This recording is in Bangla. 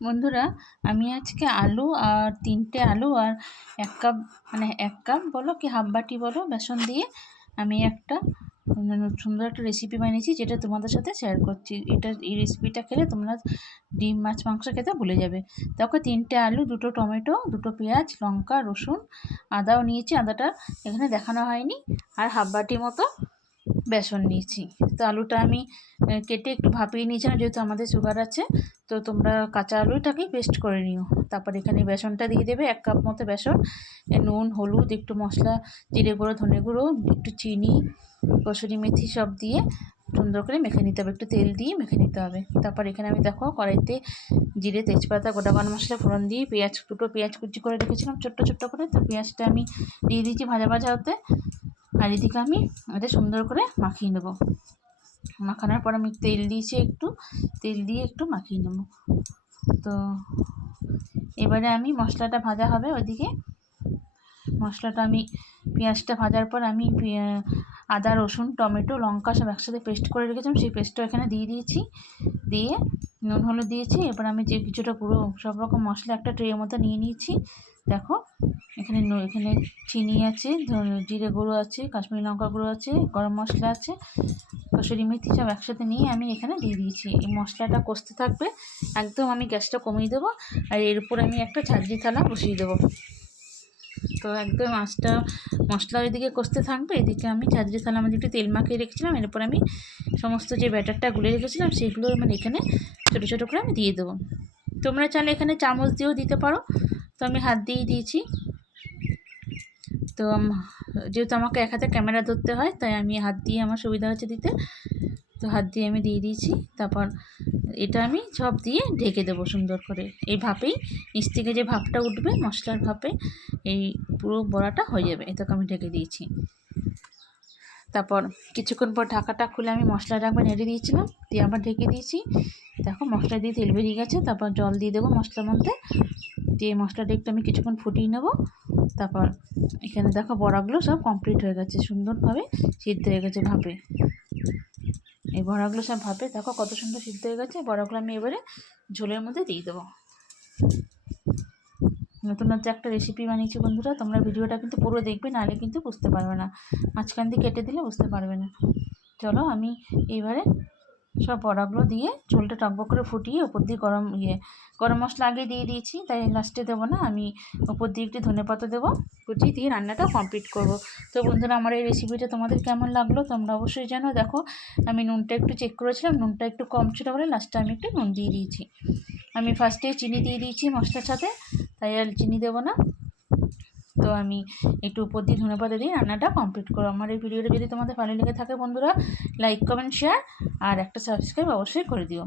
বন্ধুরা, আমি আজকে আলু আর 3টে আলু আর 1 কাপ মানে 1 কাপ বলো কি হাফ বাটি বলো বেসন দিয়ে আমি একটা সুন্দর একটা রেসিপি বানিয়েছি, যেটা তোমাদের সাথে শেয়ার করছি। এই রেসিপিটা খেলে তোমরা ডিম মাছ মাংস খেতে ভুলে যাবে। দেখো, 3টে আলু, 2টো টমেটো, 2টো পেঁয়াজ, লঙ্কা, রসুন, আদাও নিয়েছি। আদাটা এখানে দেখানো হয়নি। আর হাফ বাটি মতো বেসন নিয়েছি। তো আলুটা আমি কেটে একটু ভাপিয়ে নিয়েছিলাম, যেহেতু আমাদের সুগার আছে। তো তোমরা কাঁচা আলুটাকেই পেস্ট করে নিও। তারপর এখানে বেসনটা দিয়ে দেবে, 1 কাপ মতো বেসন। নুন, হলুদ, একটু মশলা, জিরে গুঁড়ো, ধনে গুঁড়ো, একটু চিনি, কসুরি মেথি সব দিয়ে সুন্দর করে মেখে নিতে হবে। একটু তেল দিয়ে মেখে নিতে হবে। তারপর এখানে আমি দেখো কড়াইতে জিরে, তেজপাতা, গোটা গরম মশলা ফোড়ন দিয়ে দুটো পেঁয়াজ কুচি করে রেখেছিলাম ছোট্ট ছোট্ট করে। তো পেঁয়াজটা আমি দিয়ে দিয়েছি ভাজা ভাজা হতে। আর এদিকে আমি এটা সুন্দর করে মাখিয়ে নেব। মাখানোর পর আমি তেল দিয়েছি, তেল দিয়ে একটু মাখিয়ে নেব। তো এবারে আমি মশলাটা ভাজা হবে ওইদিকে। মশলাটা আমি পেঁয়াজটা ভাজার পর আমি আদা, রসুন, টমেটো, লঙ্কা সব একসাথে পেস্ট করে রেখেছিলাম, সেই পেস্টটা এখানে দিয়ে দিয়েছি। দিয়ে নুন হলুদ দিয়েছি। এবার আমি যে কিছুটা পুরো সব রকম মশলা একটা ট্রের মতো নিয়ে নিয়েছি। দেখো, এখানে চিনি আছে, জিরে গুঁড়ো আছে, কাশ্মীরি লঙ্কা গুঁড়ো আছে, গরম মশলা আছে, কসুরি মেথি সব একসাথে নিয়ে আমি এখানে দিয়ে দিয়েছি। এই মশলাটা কষতে থাকবে, একদম আমি গ্যাসটা কমিয়ে দেবো। আর এর উপর আমি একটা ঝাঁঝরি থালা বসিয়ে দেবো। তো একদম মশলা ওইদিকে কষতে থাকবে, এদিকে আমি ঝাঁঝরি থালা মধ্যে একটু তেল মাখিয়ে রেখেছিলাম। এরপর আমি সমস্ত যে ব্যাটারটা গুলে রেখেছিলাম সেগুলো মানে এখানে ছোটো ছোটো করে আমি দিয়ে দেবো। তোমরা চাইলে এখানে চামচ দিয়েও দিতে পারো। তো আমি হাত দিয়েই দিয়েছি। তো যেহেতু আমাকে এক হাতে ক্যামেরা ধরতে হয়, তাই আমি হাত দিয়ে আমার সুবিধা হচ্ছে দিতে। তো হাত দিয়ে আমি দিয়ে দিয়েছি। তারপর এটা আমি সব দিয়ে ঢেকে দেবো সুন্দর করে। এই ভাপেই নিচ থেকে যে ভাপটা উঠবে, মশলার ভাপে এই পুরো বড়াটা হয়ে যাবে। এটাকে আমি ঢেকে দিয়েছি। তারপর কিছুক্ষণ পর ঢাকাটা খুলে আমি মশলাটা একবার নেড়ে দিয়েছিলাম, দিয়ে আবার ঢেকে দিয়েছি। দেখো, মশলা দিয়ে তেল বেরিয়ে গেছে। তারপর জল দিয়ে দেবো মশলার মধ্যে, দিয়ে মশলাটা একটু আমি কিছুক্ষণ ফুটিয়ে নেবো। তারপর এখানে দেখো বড়াগুলো সব কমপ্লিট হয়ে গেছে, সুন্দরভাবে সিদ্ধ হয়ে গেছে ভাপে। এই বড়াগুলো সব ভাপে দেখো কত সুন্দর সিদ্ধ হয়ে গেছে। বড়াগুলো আমি এবারে ঝোলের মধ্যে দিয়ে দেবো। নতুন একটা রেসিপি বানিয়েছি বন্ধুরা, তোমরা ভিডিওটা কিন্তু পুরো দেখবে, নাহলে কিন্তু বুঝতে পারবে না। মাঝখান দিয়ে কেটে দিলে বুঝতে পারবে না। চলো, আমি এইবারে সব বড়াগুলো দিয়ে ঝোলটা টকবক করে ফুটিয়ে ওপর দিয়ে গরম মশলা আগে দিয়ে দিয়েছি, তাই লাস্টে দেবো না। আমি ওপর দিয়ে একটু ধনেপাতা দেবো কুচি দিয়ে, রান্নাটা কমপ্লিট করব। তো বন্ধুরা, আমার এই রেসিপিটা তোমাদের কেমন লাগলো তোমরা অবশ্যই জানো। দেখো, আমি নুনটা একটু চেক করেছিলাম, নুনটা একটু কম ছিল বলে লাস্টে আমি একটু নুন দিয়ে দিয়েছি। আমি ফার্স্টে চিনি দিয়ে দিয়েছি মশলার সাথে, তাই আর চিনি দেবো না। তো আমি একটু উপর দিয়ে ধনেপাতা দিয়ে রান্নাটা কমপ্লিট করো। আমার এই ভিডিওটা যদি তোমাদের ভালো লেগে থাকে বন্ধুরা, লাইক, কমেন্ট, শেয়ার আর একটা সাবস্ক্রাইব অবশ্যই করে দিও।